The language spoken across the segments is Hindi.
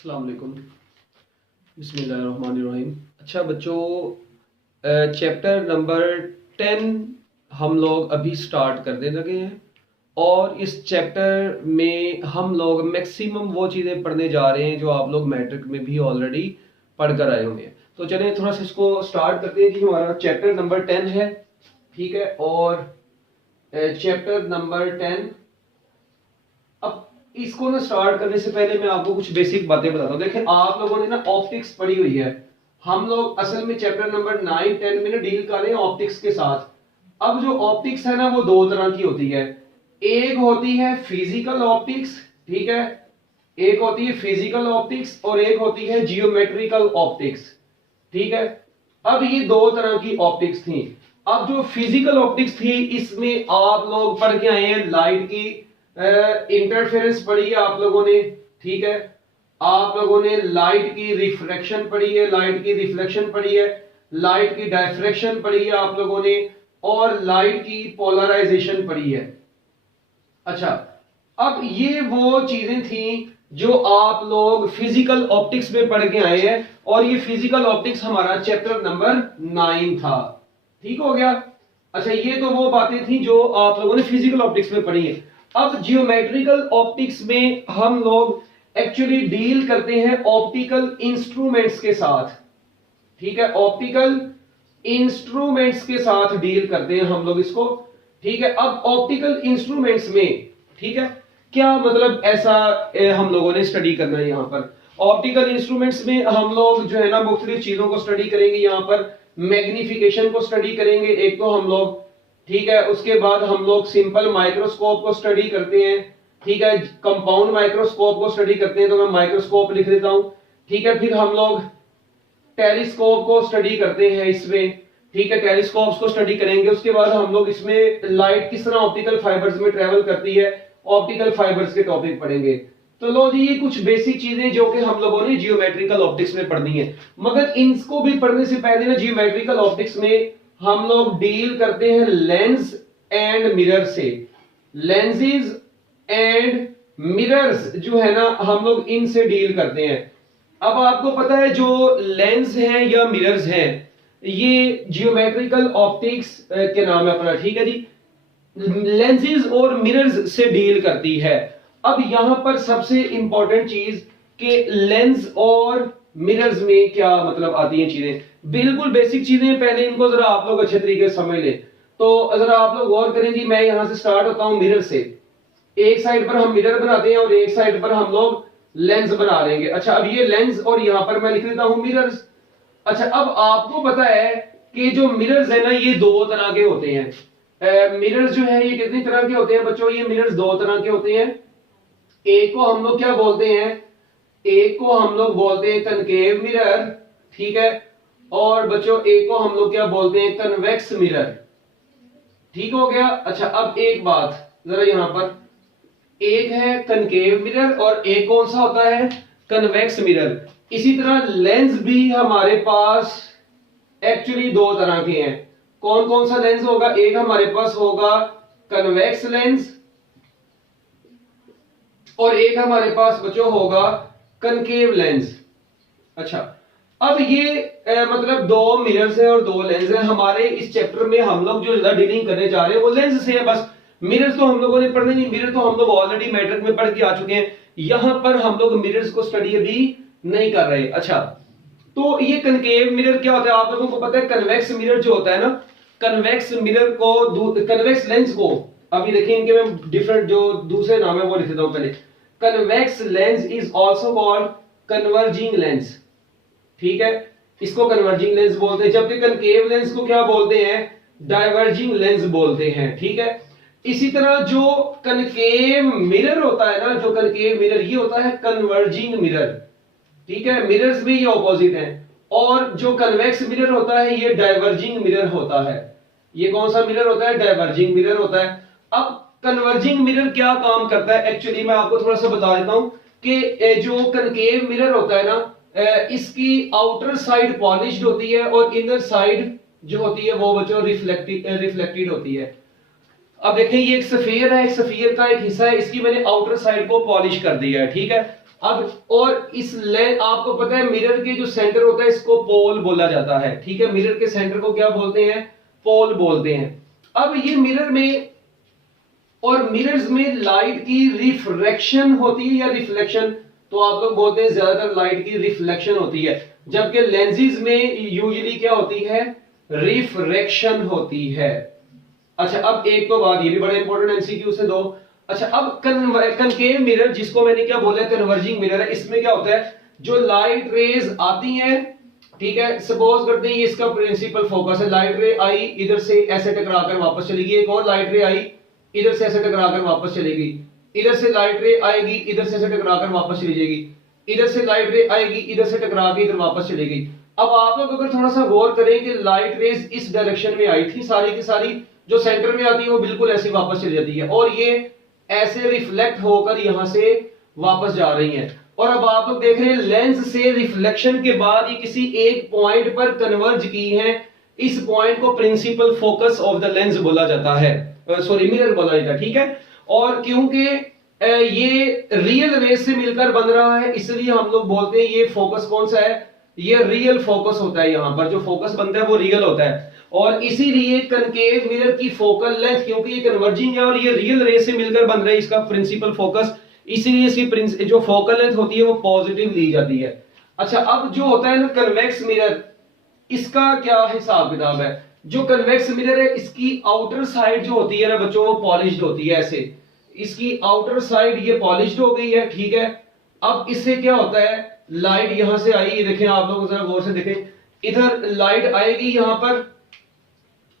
अस्सलाम वालेकुम, बिस्मिल्लाहिर्रहमानिर्रहीम। अच्छा बच्चों, चैप्टर नंबर 10 हम लोग अभी स्टार्ट करने लगे हैं और इस चैप्टर में हम लोग मैक्सिमम वो चीज़ें पढ़ने जा रहे हैं जो आप लोग मैट्रिक में भी ऑलरेडी पढ़ कर आए होंगे। तो चलिए थोड़ा सा इसको स्टार्ट करते हैं कि हमारा चैप्टर नंबर 10 है, ठीक है। और चैप्टर नंबर 10, अब इसको ना स्टार्ट करने से पहले मैं आपको कुछ बेसिक बातें बताता हूँ। देखिए आप लोगों ने ना ऑप्टिक्स पढ़ी हुई है। हम लोग असल में चैप्टर नंबर 9 10 में ना डील कर रहे हैं ऑप्टिक्स के साथ। अब जो ऑप्टिक्स है ना वो दो तरह की होती है। एक होती है फिजिकल ऑप्टिक्स, ठीक है, एक होती है फिजिकल ऑप्टिक्स और एक होती है जियोमेट्रिकल ऑप्टिक्स, ठीक है। अब ये दो तरह की ऑप्टिक्स थी। अब जो फिजिकल ऑप्टिक्स थी इसमें आप लोग पढ़ के आए हैं लाइट की इंटरफेरेंस पढ़ी है आप लोगों ने, ठीक है। आप लोगों ने लाइट की रिफ्रैक्शन पढ़ी है, लाइट की रिफ्लेक्शन पढ़ी है, लाइट की डायफ्रैक्शन पढ़ी है आप लोगों ने, और लाइट की पोलराइजेशन पढ़ी है। अच्छा, अब ये वो चीजें थी जो आप लोग फिजिकल ऑप्टिक्स में पढ़ के आए हैं और ये फिजिकल ऑप्टिक्स हमारा चैप्टर नंबर 9 था, ठीक हो गया। अच्छा, ये तो वो बातें थी जो आप लोगों ने फिजिकल ऑप्टिक्स में पढ़ी है। अब जियोमेट्रिकल ऑप्टिक्स में हम लोग एक्चुअली डील करते हैं ऑप्टिकल इंस्ट्रूमेंट्स के साथ, ठीक है। ऑप्टिकल इंस्ट्रूमेंट्स के साथ डील करते हैं हम लोग इसको, ठीक है। अब ऑप्टिकल इंस्ट्रूमेंट्स में, ठीक है, क्या मतलब ऐसा हम लोगों ने स्टडी करना है यहाँ पर। ऑप्टिकल इंस्ट्रूमेंट्स में हम लोग जो है ना मुख्तलिफ चीजों को स्टडी करेंगे। यहाँ पर मैग्निफिकेशन को स्टडी करेंगे एक तो हम लोग, ठीक है। उसके बाद हम लोग सिंपल माइक्रोस्कोप को स्टडी करते हैं, ठीक है। कंपाउंड माइक्रोस्कोप को स्टडी करते हैं तो मैं माइक्रोस्कोप लिख देता हूं, ठीक है। फिर हम लोग टेलीस्कोप को स्टडी करते हैं इसमें, ठीक है, टेलीस्कोप्स को स्टडी करेंगे। उसके बाद हम लोग इसमें लाइट किस तरह ऑप्टिकल फाइबर्स में ट्रेवल करती है, ऑप्टिकल फाइबर्स के टॉपिक पढ़ेंगे। तो लो जी, ये कुछ बेसिक चीजें जो कि हम लोगों ने जियोमेट्रिकल ऑप्टिक्स में पढ़नी है। मगर इनको भी पढ़ने से पहले ना जियोमेट्रिकल ऑप्टिक्स में हम लोग डील करते हैं लेंस एंड मिरर से। लेंसेज एंड मिरर्स जो है ना हम लोग इनसे डील करते हैं। अब आपको पता है जो लेंस हैं या मिरर्स हैं ये जियोमेट्रिकल ऑप्टिक्स के नाम है अपना, ठीक है जी। लेंसेज और मिरर्स से डील करती है। अब यहां पर सबसे इंपॉर्टेंट चीज कि लेंस और मिरर्स में क्या मतलब आती हैं चीजें, बिल्कुल बेसिक चीजें। पहले इनको जरा आप लोग अच्छे तरीके से समझ ले। तो जरा आप लोग गौर करें जी, मैं यहां से स्टार्ट होता हूं मिरर से। एक साइड पर हम मिरर बनाते हैं और एक साइड पर हम लोग लेंस बना लेंगे। अच्छा, अब ये लेंस और यहां पर मैं लिख देता हूं मिरर्स। अच्छा, अब आपको पता है कि जो मिरर्स है ना ये दो तरह के होते हैं। मिरर्स जो है ये कितनी तरह के होते हैं बच्चों, ये मिरर्स दो तरह के होते हैं। एक को हम लोग क्या बोलते हैं, एक को हम लोग बोलते हैं कनकेव मिरर, ठीक है। और बच्चों एक को हम लोग क्या बोलते हैं, कन्वेक्स मिरर, ठीक हो गया। अच्छा, अब एक बात जरा यहां पर, एक है कनकेव मिरर और एक कौन सा होता है, कन्वेक्स मिरर। इसी तरह लेंस भी हमारे पास एक्चुअली दो तरह के हैं। कौन कौन सा लेंस होगा, एक हमारे पास होगा कन्वेक्स लेंस और एक हमारे पास बच्चों होगा कनकेव लेंस। अच्छा, अब ये मतलब दो मिरर्स हैं और दो लेंस हैं। हमारे इस चैप्टर में हम लोग जो ज्यादा डीलिंग करने जा रहे हैं वो लेंस से है बस। मिरर्स तो हम लोगों ने पढ़ने नहीं, मिरर तो हम लोग ऑलरेडी मैट्रिक में पढ़ के आ चुके हैं। यहां पर हम लोग मिरर्स को स्टडी अभी नहीं कर रहे। अच्छा, तो ये कनकेव मिरर क्या होता है आप लोगों को पता है। कन्वेक्स मिरर जो होता है ना, कन्वेक्स मिरर को, कन्वेक्स लेंस को, अभी देखिए इनके मैं डिफरेंट जो दूसरे नाम है वो लिख देता हूं पहले। Convex lens is also called converging lens, ठीक है, इसको कन्वर्जिंग लेंस बोलते हैं। जबकि कनकेव लेंस को क्या बोलते हैं, डाइवर्जिंग लेंस बोलते हैं, ठीक है। इसी तरह जो कनकेव मिरर होता है ना, जो कनकेव मिरर ये होता है कन्वर्जिंग मिरर, ठीक है। मिरर्स भी ये ऑपोजिट हैं। और जो कन्वेक्स मिरर होता है ये डाइवर्जिंग मिरर होता है। ये कौन सा मिरर होता है, डाइवर्जिंग मिरर होता है। अब कन्वर्जिंग मिरर क्या काम करता है, एक्चुअली मैं आपको थोड़ा सा बता देता हूं कि जो कनकेव मिरर होता है ना इसकी आउटर साइड पॉलिश्ड होती है और इनर साइड जो होती है वो बच्चों रिफ्लेक्टेड होती है। अब देखें ये एक सफियर है, एक सफियर का एक हिस्सा है, इसकी मैंने आउटर साइड को पॉलिश कर दिया है, ठीक है। अब और इस लेंस, आपको पता है मिरर के जो सेंटर होता है इसको पोल बोला जाता है, ठीक है। मिरर के सेंटर को क्या बोलते हैं? पोल बोलते हैं। अब ये मिरर में और मिरर्स में लाइट की रिफ्रैक्शन होती है या रिफ्लेक्शन, तो आप लोग बोलते हैं ज्यादातर लाइट की रिफ्लेक्शन होती है, जबकि लेंसेज में यूजुअली क्या होती है? रिफ्रैक्शन होती है। अच्छा, अब एक तो बात ये भी बड़ा इंपॉर्टेंट एमसीक्यू से दो। अच्छा, अब कनकेव मिरर, जिसको मैंने क्या बोला, कन्वर्जिंग मिरर है, इसमें क्या होता है? जो लाइट रेज आती हैं, ठीक है, सपोज करते हैं ये इसका प्रिंसिपल फोकस है, लाइट रे आई, इधर से ऐसे टकराकर वापस चलेगी, एक और लाइट रे आई, इधर से ऐसे टकराकर वापस चलेगी, इधर से लाइट रे आएगी, इधर से ऐसे टकराकर वापस चली जाएगी, इधर से लाइट रे आएगी, इधर से टकरा के इधर वापस चलेगी। अब आप लोग अगर थोड़ा सा गौर करें कि लाइट रेज इस डायरेक्शन में आई थी सारी की सारी, जो सेंटर में आती है वो बिल्कुल ऐसे वापस चली जाती है, और ये ऐसे रिफ्लेक्ट होकर यहां से वापस जा रही है। और अब आप लोग देख रहे हैं लेंस से रिफ्लेक्शन के बाद ये किसी एक पॉइंट पर कन्वर्ज की है, इस पॉइंट को principal focus of the lens बोला जाता है, सॉरी मिरर बोला जाता है, ठीक है। और क्योंकि ये रियल रेज से मिलकर बन रहा है, इसलिए हम लोग बोलते हैं ये फोकस कौन सा है? ये रियल फोकस होता है, यहां पर जो फोकस बनता है वो रियल होता है। और इसीलिए कनकेव मिरर की फोकल लेंथ, क्योंकि ये कन्वर्जिंग है और ये रियल रे से मिलकर बन रहा है इसका प्रिंसिपल फोकस, इसीलिए इसकी जो फोकल लेंथ होती है वो पॉजिटिव ली जाती है। अच्छा, अब जो होता है ना कन्वेक्स मिरर, इसका क्या हिसाब किताब है? जो कन्वेक्स मिरर है इसकी आउटर साइड जो होती है ना बच्चों, वो पॉलिश्ड होती है, ऐसे इसकी आउटर साइड ये पॉलिश्ड हो गई है, ठीक है। अब इससे क्या होता है? लाइट यहां से आई, ये देखें आप लोग जरा गौर से देखें, इधर लाइट आएगी यहां पर,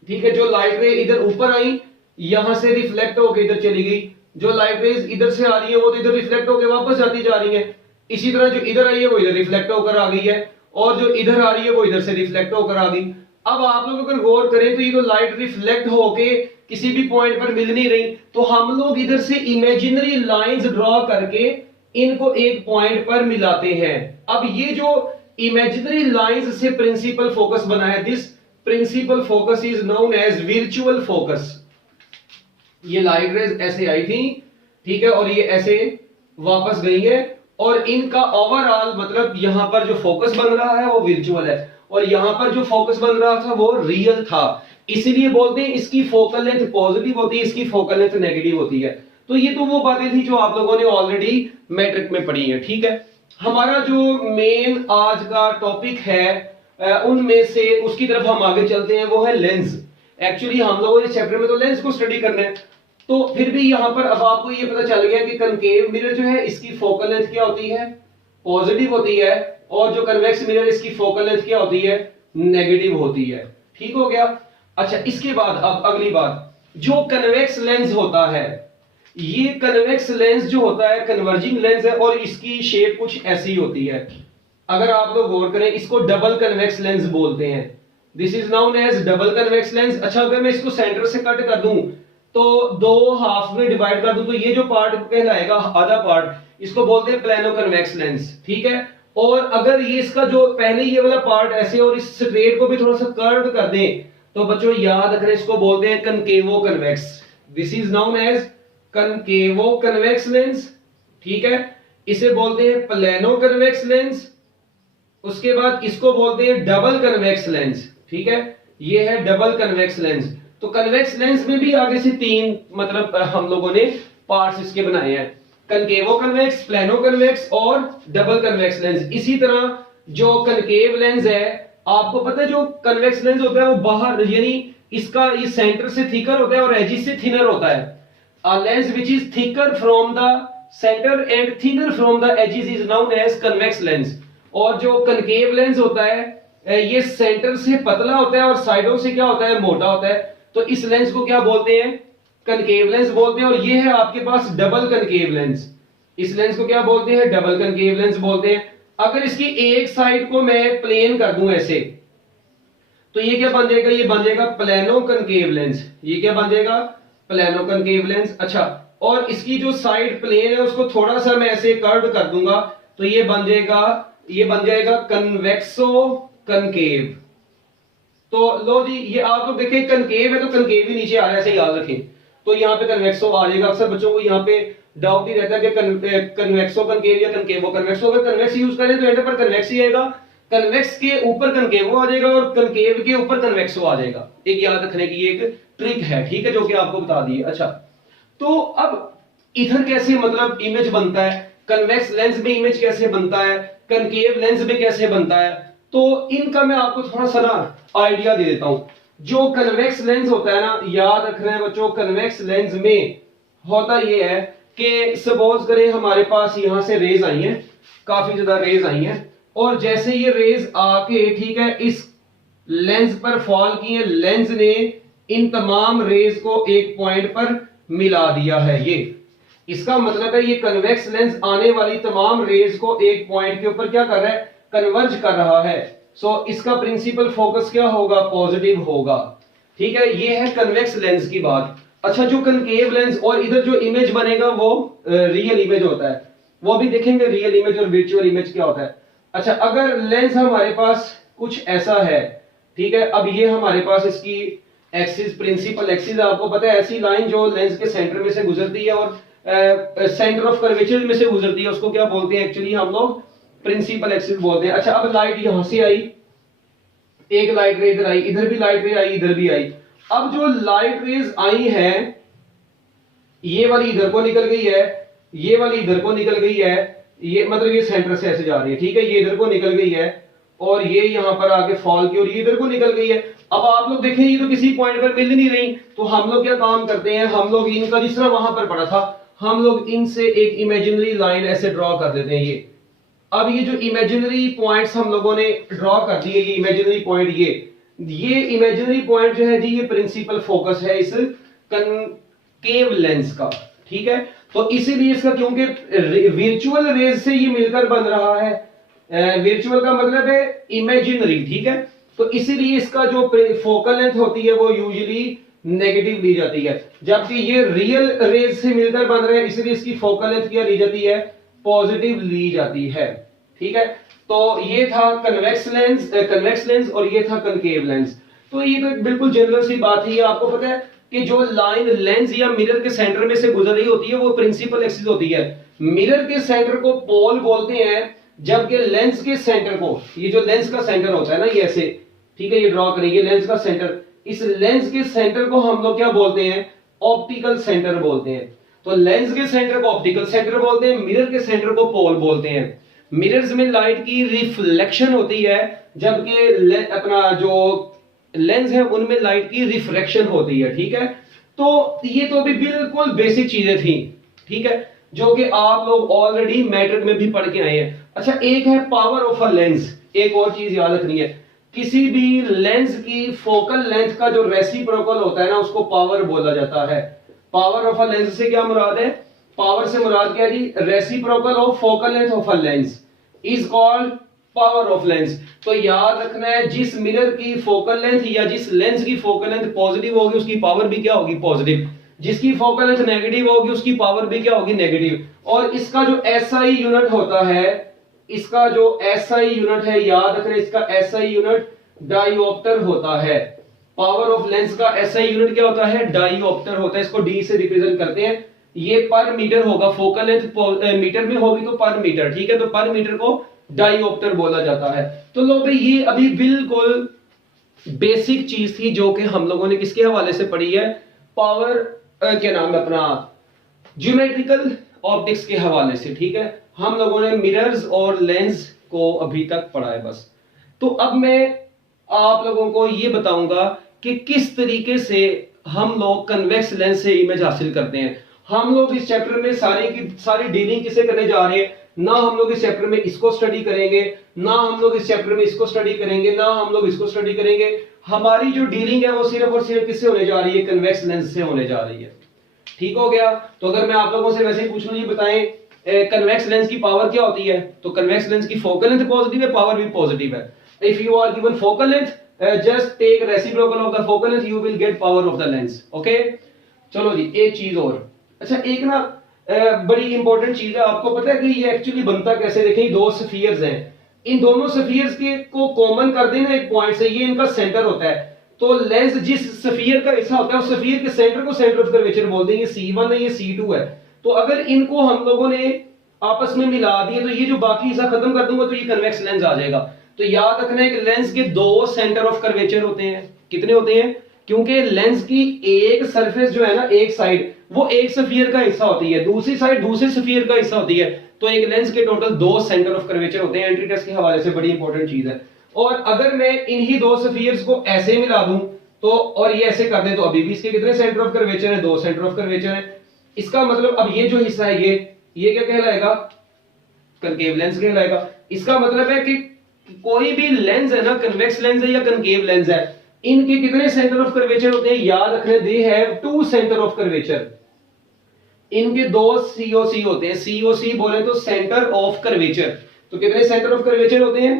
ठीक है। जो लाइट रे इधर ऊपर आई, यहां से रिफ्लेक्ट होकर इधर चली गई, जो लाइट रेज इधर से आ रही है वो तो इधर रिफ्लेक्ट होकर वापस जाती जा रही है। इसी तरह जो इधर आई है वो इधर रिफ्लेक्ट होकर आ गई है, और जो इधर आ रही है वो इधर से रिफ्लेक्ट होकर आ गई। अब आप लोग अगर गौर करें तो ये तो लाइट रिफ्लेक्ट होके किसी भी पॉइंट पर मिल नहीं रही, तो हम लोग इधर से इमेजिनरी लाइंस ड्रॉ करके इनको एक पॉइंट पर मिलाते हैं। अब ये जो इमेजिनरी लाइंस से प्रिंसिपल फोकस बना है, this principal focus is known as virtual focus. ये लाइट रेज ऐसे आई थी, ठीक है, और ये ऐसे वापस गई है, और इनका ओवरऑल मतलब यहां पर जो फोकस बन रहा है वो वर्चुअल है, और यहां पर जो फोकस बन रहा था वो रियल था। इसीलिए बोलते हैं इसकी फोकल लेंथ पॉजिटिव होती है, इसकी फोकल लेंथ नेगेटिव होती है। तो ये तो वो बातें थी जो आप लोगों ने ऑलरेडी मैट्रिक में पढ़ी है, ठीक है। हमारा जो मेन आज का टॉपिक है उनमें से उसकी तरफ हम आगे चलते हैं, वो है लेंस। एक्चुअली हम लोगों ने चैप्टर में तो लेंस को स्टडी करना है, तो फिर भी यहां पर अब आपको ये पता चल गया कि कनकेव मिरर जो है इसकी फोकल लेंथ क्या होती है? पॉजिटिव होती है, और जो कन्वेक्स मिरर इसकी फोकल लेंथ क्या होती है? नेगेटिव होती है, ठीक हो गया। अच्छा, इसके बाद अब अगली बात, जो कन्वेक्स लेंस होता है, ये कन्वेक्स लेंस जो होता है कन्वर्जिंग लेंस है, और इसकी शेप कुछ ऐसी होती है। अगर आप लोग गौर करें, इसको डबल कन्वेक्स लेंस बोलते हैं, this is known as double convex lens. अच्छा, अगर मैं इसको सेंटर से कट कर दूं तो दो हाफ में डिवाइड कर दूं, तो ये जो पार्ट कहलाएगा आधा पार्ट, इसको बोलते हैं प्लेनो कन्वेक्स लेंस, ठीक है। और अगर ये इसका जो पहले ये वाला पार्ट ऐसे और इस स्ट्रेट को भी थोड़ा सा कर्व कर दें, तो बच्चों याद रखना, इसको बोलते हैं concavo convex. This is known as concavo convex lens, ठीक है। इसे बोलते हैं प्लेनो कन्वेक्स लेंस। उसके बाद इसको बोलते हैं डबल कन्वेक्स लेंस, ठीक है। ये है डबल कन्वेक्स लेंस। तो कन्वेक्स लेंस में भी आगे से तीन मतलब हम लोगों ने पार्ट्स इसके बनाए हैं, कनकेवो कन्वेक्स, प्लेनो कन्वेक्स और डबल कन्वेक्स लेंस। इसी तरह जो कनकेव लेंस है, आपको पता है जो कन्वेक्स लेंस होता है वो बाहर, यानी इसका ये सेंटर से थिकर होता है और एजिस से थिनर होता है। A lens which is thicker from the centre and thinner from the edges is known as convex lens. और जो कनकेव लेंस होता है ये सेंटर से पतला होता है और साइडों से क्या होता है? मोटा होता है। तो इस लेंस को क्या बोलते हैं? कनकेव लेंस बोलते हैं। और ये है आपके पास डबल कनकेव लेंस, इस लेंस को क्या बोलते हैं? डबल कनकेव लेंस बोलते हैं। अगर इसकी एक साइड को मैं प्लेन कर दूं ऐसे, तो ये क्या बन जाएगा? ये बन जाएगा प्लेनो कनकेव लेंस। ये क्या बन जाएगा? Plano concave lens. अच्छा, और इसकी जो साइड प्लेन है उसको थोड़ा सा मैं ऐसे कर्व कर दूंगा, तो ये बन जाएगा कन्वेक्सो कनकेव। तो लो जी, ये आप लोग देखें कनकेव है तो कनकेव ही नीचे आ रहा है, ऐसे याद रखें। तो यहाँ पे कन्वेक्सो आ जाएगा। अक्सर बच्चों को यहाँ पे डाउट ही रहता है कि कन्वेक्सो कनकेव या कनकेवो कन्वेक्सो। अगर कन्वेक्स यूज करें तो एंड पर कन्वेक्स ही आएगा, कन्वेक्स के ऊपर कनकेवो आ जाएगा और कनकेव के ऊपर कन्वेक्सो आ जाएगा। एक याद रखने की एक ट्रिक है, ठीक है, जो कि आपको बता दी। अच्छा, तो अब इधर कैसे मतलब इमेज बनता है, कन्वेक्स लेंस में इमेज कैसे बनता है, कनकेव लेंस में कैसे बनता है, तो इनका मैं आपको थोड़ा सा ना आइडिया दे देता हूं। जो कन्वेक्स लेंस होता है ना, याद रखना है बच्चों, कन्वेक्स लेंस में होता यह है कि सपोज करें हमारे पास यहां से रेज आई हैं, काफी ज्यादा रेज आई हैं, और जैसे ये रेज आके, ठीक है, इस लेंस पर फॉल किए, लेंस ने इन तमाम रेज को एक पॉइंट पर मिला दिया है। ये इसका मतलब है ये कन्वेक्स लेंस आने वाली तमाम रेज को एक पॉइंट के ऊपर क्या कर रहा है, कन्वर्ज कर रहा है। सो इसका प्रिंसिपल फोकस क्या होगा, पॉजिटिव होगा। ठीक है, ये है कन्वेक्स लेंस की बात। अच्छा, जो कनकेव लेंस और इधर जो इमेज बनेगा वो रियल इमेज होता है, वो अभी देखेंगे रियल इमेज और वर्चुअल इमेज क्या होता है। अच्छा, अगर लेंस हमारे पास कुछ ऐसा है, ठीक है, अब ये हमारे पास इसकी एक्सिस, प्रिंसिपल एक्सिस, आपको पता है ऐसी लाइन जो लेंस के सेंटर में से गुजरती है और सेंटर ऑफ कर्वेचर में से गुजरती है, उसको क्या बोलते हैं एक्चुअली हम लोग, प्रिंसिपल एक्सिस बोलते हैं। अच्छा, अब लाइट यहां से आई, एक लाइट रे इधर आई, इधर भी लाइट रे आई, इधर भी आई। अब जो लाइट रेज आई है, ये वाली इधर को निकल गई है, ये वाली इधर को निकल गई है, ये मतलब ये सेंटर से ऐसे जा रही है, ठीक है, ये इधर को निकल गई है और ये यहां पर आके फॉल की और ये इधर को निकल गई है। अब आप लोग देखें ये तो किसी पॉइंट पर मिल नहीं रही, तो हम लोग क्या काम करते हैं, हम लोग इनका जिस तरह वहां पर पड़ा था, हम लोग इनसे एक इमेजिनरी लाइन ऐसे ड्रॉ कर देते हैं। ये अब ये जो इमेजिनरी पॉइंट्स हम लोगों ने ड्रॉ कर दिए, ये इमेजिनरी पॉइंट, ये इमेजिनरी पॉइंट जो है जी, ये प्रिंसिपल फोकस है इस कनकेव लेंस का। ठीक है, तो इसीलिए इसका, क्योंकि वर्चुअल रेज से ये मिलकर बन रहा है, वर्चुअल का मतलब है इमेजिनरी, ठीक है, तो इसीलिए इसका जो फोकल लेंथ होती है वो यूजुअली नेगेटिव ली जाती है, जबकि ये रियल रेज से मिलकर बन रहे हैं, इसलिए इसकी फोकल लेंथ क्या ली जाती है, पॉजिटिव ली जाती है। ठीक है, तो ये था कन्वेक्स लेंस और ये था कनकेव लेंस। तो ये तो बिल्कुल जनरल सी बात ही है, आपको पता है कि जो लाइन लेंस या मिरर के सेंटर में से गुजर रही होती है वो प्रिंसिपल एक्सिस होती है। मिरर के सेंटर को पोल बोलते हैं, जबकि लेंस के सेंटर को, ये जो लेंस का सेंटर होता है ना, ये ऐसे, ठीक है, ये ड्रॉ करेंगे लेंस का सेंटर, इस लेंस के सेंटर को हम लोग क्या बोलते हैं, ऑप्टिकल सेंटर बोलते हैं। तो लेंस के सेंटर को ऑप्टिकल सेंटर बोलते हैं, मिरर के सेंटर को पोल बोलते हैं। मिरर्स में लाइट की रिफ्लेक्शन होती है, जबकि अपना जो लेंस है उनमें लाइट की रिफ्रैक्शन होती है। ठीक है, तो ये तो भी बिल्कुल बेसिक चीजें थी, ठीक है, जो कि आप लोग ऑलरेडी मैट्रिक में भी पढ़ के आए हैं। अच्छा, एक है पावर ऑफ अ लेंस, एक और चीज याद रखनी है, किसी भी लेंस की फोकल लेंथ का जो रेसिप्रोकल होता है ना, उसको पावर बोला जाता है। पावर ऑफ अ लेंस से क्या मुराद है, पावर से मुराद क्या है जी, reciprocal of focal length of a lens is called power of lens. तो याद रखना है, जिस मिरर की फोकल लेंथ या जिस लेंस की फोकल लेंथ पॉजिटिव होगी उसकी पावर भी क्या होगी, पॉजिटिव। जिसकी फोकल लेंथ नेगेटिव होगी उसकी पावर भी क्या होगी, नेगेटिव। और इसका जो एसआई यूनिट होता है, इसका जो एसआई यूनिट है, याद रखना, इसका एसआई यूनिट डायोप्टर होता है। पावर ऑफ लेंस का एसआई यूनिट क्या होता है, डायोप्टर होता है। इसको डी से रिप्रेजेंट करते हैं, ये पर मीटर होगा, फोकल लेंथ मीटर में होगी तो पर मीटर, ठीक है, तो पर मीटर को डायोप्टर बोला जाता है। तो लो भाई, ये अभी बिल्कुल बेसिक चीज थी जो कि हम लोगों ने किसके हवाले से पढ़ी है, पावर क्या नाम है अपना, ज्योमेट्रिकल ऑप्टिक्स के हवाले से। ठीक है, हम लोगों ने मिरर्स और लेंस को अभी तक पढ़ा है बस। तो अब मैं आप लोगों को ये बताऊंगा कि किस तरीके से हम लोग कन्वेक्स लेंस से इमेज हासिल करते हैं। हम लोग इस चैप्टर में सारी की सारी डीलिंग किसे करने जा रहे हैं, ना हम लोग इस चैप्टर में इसको स्टडी करेंगे, ना हम लोग इस चैप्टर में इसको स्टडी करेंगे, ना हम लोग इसको स्टडी करेंगे। हमारी जो डीलिंग है वो सिर्फ और सिर्फ किससे होने जा रही है, कन्वेक्स लेंस से होने जा रही है। ठीक हो गया। तो अगर मैं आप लोगों से वैसे ही पूछ लूं, ये बताएं कन्वेक्स लेंस की पावर क्या होती है, तो कन्वेक्स लेंस की फोकल लेंथ पॉजिटिव है, पावर भी पॉजिटिव है। If you are given focal length, just take reciprocal of the focal length, you will get power of the lens. Okay, चलो जी, एक चीज और। अच्छा, एक ना बड़ी इंपॉर्टेंट चीज है, आपको पता है कि ये एक्चुअली बनता कैसे, देखें दो स्फीयर्स हैं, इन दोनों स्फीयर्स के को कॉमन कर देना एक पॉइंट से, ये इनका सेंटर होता है। तो लेंस जिस स्फीयर का हिस्सा होता है उस स्फीयर के सेंटर को सेंटर ऑफ कर्वेचर बोल देंगे, C1 है, ये C2 है। तो अगर इनको हम लोगों ने आपस में मिला दिए तो ये जो बाकी हिस्सा खत्म कर दूंगा तो ये कन्वेक्स लेंस आ जाएगा। तो याद रखना है कि लेंस के दो सेंटर ऑफ कर्वेचर होते हैं। कितने होते हैं? क्योंकि लेंस की एक सरफेस जो है ना, एक साइड वो एक स्फीयर का हिस्सा होती है, दूसरी साइड दूसरे स्फीयर का हिस्सा होती है। तो एक लेंस के टोटल दो सेंटर ऑफ कर्वेचर होते हैं। एंट्री टेस्ट के हवाले से बड़ी इंपॉर्टेंट चीज है। और अगर मैं इन्हीं दो स्फीयर्स को ऐसे मिला दूं तो और ये ऐसे कर दें तो अभी भी इसके कितने सेंटर ऑफ कर्वेचर है? दो सेंटर ऑफ कर्वेचर है। इसका मतलब अब ये जो हिस्सा है ये क्या कहलाएगा? कनकेव लेंस कहलाएगा। इसका मतलब है कि कोई भी लेंस है ना, कन्वेक्स लेंस है या कनकेव लेंस है, इनके कितने सेंटर ऑफ कर्वेचर होते हैं? याद रखने, they have two centre of curvature. इनके दो सीओसी होते हैं। सीओसी बोले तो सेंटर ऑफ कर्वेचर। तो कितने सेंटर ऑफ कर्वेचर होते हैं?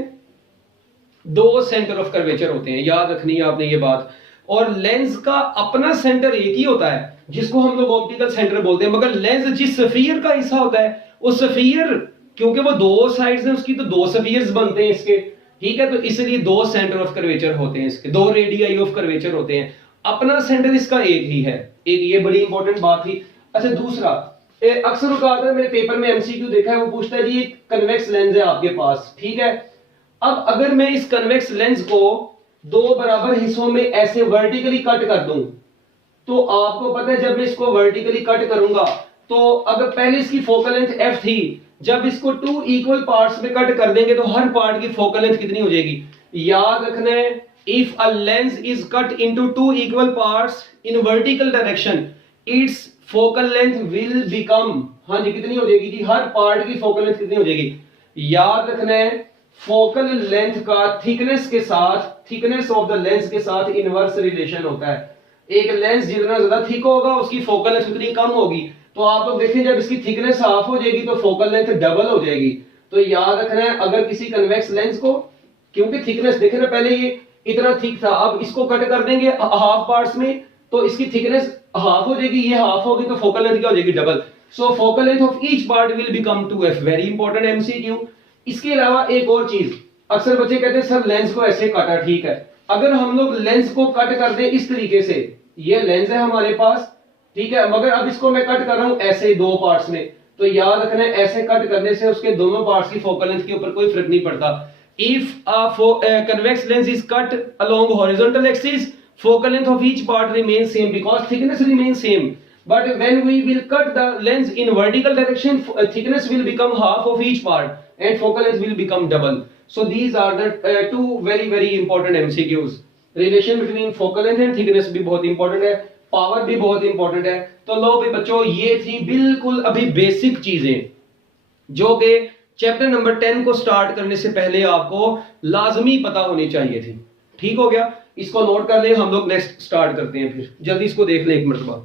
दो सेंटर ऑफ कर्वेचर होते हैं। याद रखनी है आपने ये बात। और लेंस का अपना सेंटर एक ही होता है जिसको हम लोग ऑप्टिकल सेंटर बोलते हैं, मगर लेंस जिस स्फीयर का हिस्सा होता है उस स्फीयर, क्योंकि वो दो साइड्स हैं उसकी, तो दो स्फीयर्स बनते हैं इसके, ठीक है। तो इसलिए दो सेंटर ऑफ कर्वेचर होते हैं इसके, दो रेडियाई ऑफ कर्वेचर होते हैं। अपना सेंटर इसका एक ही है। एक ये बड़ी इंपॉर्टेंट बात थी। अच्छा दूसरा, अक्सर होता है, मेरे पेपर में एमसीक्यू देखा है, वो पूछता है जी कन्वेक्स लेंस है आपके पास, ठीक है। अब अगर मैं इस कन्वेक्स लेंस को दो बराबर हिस्सों में ऐसे वर्टिकली कट कर दूं, तो आपको पता है जब मैं इसको वर्टिकली कट करूंगा तो अगर पहले इसकी फोकल लेंथ f थी, जब इसको टू इक्वल पार्ट्स में कट कर देंगे तो हर पार्ट की फोकल लेंथ कितनी हो जाएगी? याद रखना है, if a lens is cut into two equal parts in vertical direction, it's focal length will become, हाँ जी कितनी हो जाएगी जी? हर पार्ट की फोकल लेंथ कितनी हो जाएगी? याद रखना है, फोकल लेंथ का थिकनेस के साथ, थिकनेस ऑफ द लेंस के साथ इनवर्स रिलेशन होता है। एक लेंस जितना ज्यादा थिक होगा उसकी फोकल लेंथ उतनी कम होगी। तो आप लोग देखें जब इसकी थिकनेस हाफ हो जाएगी तो फोकल लेंथ डबल हो जाएगी। तो याद रखना है, अगर किसी कन्वेक्स लेंस को, क्योंकि थिकनेस देखे ना, पहले ये इतना थिक था, अब इसको कट कर देंगे हाफ पार्ट्स में तो इसकी थिकनेस हाफ हो जाएगी, ये हाफ होगी तो फोकल लेंथ क्या हो जाएगी? Double. So focal length of each part will become 2f। Very important MCQ. इसके अलावा एक और चीज, अक्सर बच्चे कहते हैं सर लेंस को ऐसे काटा, ठीक है। अगर हम लोग लेंस को कट कर दें इस तरीके से, ये लेंस है हमारे पास, ठीक है, मगर अब इसको मैं कट कर रहा हूं ऐसे दो पार्ट्स में, तो याद रखना है ऐसे कट करने से उसके दोनों पार्ट्स की फोकल लेंथ के ऊपर कोई फर्क नहीं पड़ता। If a convex lens is cut along horizontal axis, focal length of each part remains same because thickness remains same. But when we will cut the lens in vertical direction, thickness will become half of each part and focal length will become double. So these are the two very important MCQs. Relation between focal length and thickness भी बहुत important है, पावर भी बहुत इंपॉर्टेंट है। तो लो भाई बच्चों, ये थी बिल्कुल अभी बेसिक चीजें जो कि चैप्टर नंबर 10 को स्टार्ट करने से पहले आपको लाजमी पता होनी चाहिए थी। ठीक हो गया, इसको नोट कर ले, हम लोग नेक्स्ट स्टार्ट करते हैं। फिर जल्दी इसको देख ले एक मरतबा।